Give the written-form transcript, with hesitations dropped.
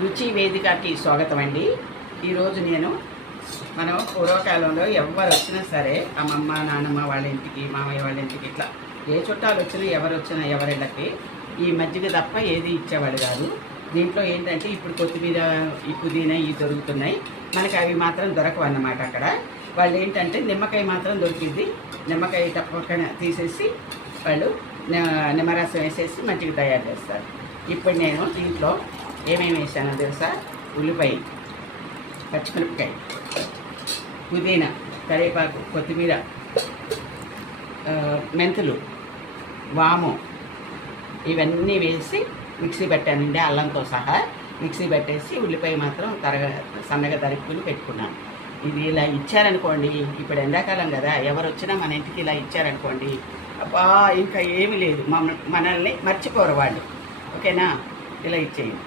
రుచి వేదికకి స్వాగతం అండి. ఈరోజు నేను మనం పూర్వకాలంలో ఎవరు వచ్చినా సరే అమ్మమ్మ నాన్నమ్మ వాళ్ళ ఇంటికి మామయ్య వాళ్ళ ఇంటికి ఇట్లా ఏ చుట్టాలు వచ్చినా ఎవరు వచ్చినా ఎవరిళ్ళకి ఈ మజ్జిగ తప్ప ఏది ఇచ్చేవాడు కాదు. దీంట్లో ఏంటంటే ఇప్పుడు కొత్తిమీర ఈ పుదీనా ఇవి దొరుకుతున్నాయి, మనకి అవి మాత్రం దొరకవు అన్నమాట. అక్కడ వాళ్ళు ఏంటంటే నిమ్మకాయ మాత్రం దొరికింది, నిమ్మకాయ తప్పక తీసేసి వాళ్ళు నిమ్మరసం వేసేసి మజ్జిగ తయారు చేస్తారు. ఇప్పుడు నేను దీంట్లో ఏమేమి వేసానో తెలుసా? ఉల్లిపాయ, పచ్చిమిరపకాయ, పుదీనా, కరివేపాకు, కొత్తిమీర, మెంతులు, వాము ఇవన్నీ వేసి మిక్సీ పెట్టానండి. అల్లంతో సహా మిక్సీ పెట్టేసి ఉల్లిపాయ మాత్రం సన్నగా తరుపుకుని పెట్టుకున్నాను. ఇది ఇలా ఇచ్చారనుకోండి, ఇప్పుడు ఎండాకాలం కదా, ఎవరు వచ్చినా మన ఇంటికి ఇలా ఇచ్చారనుకోండి, అబ్బా ఇంకా ఏమీ లేదు, మనల్ని మర్చిపోరు వాళ్ళు. ఓకేనా? ఇలా ఇచ్చేయండి.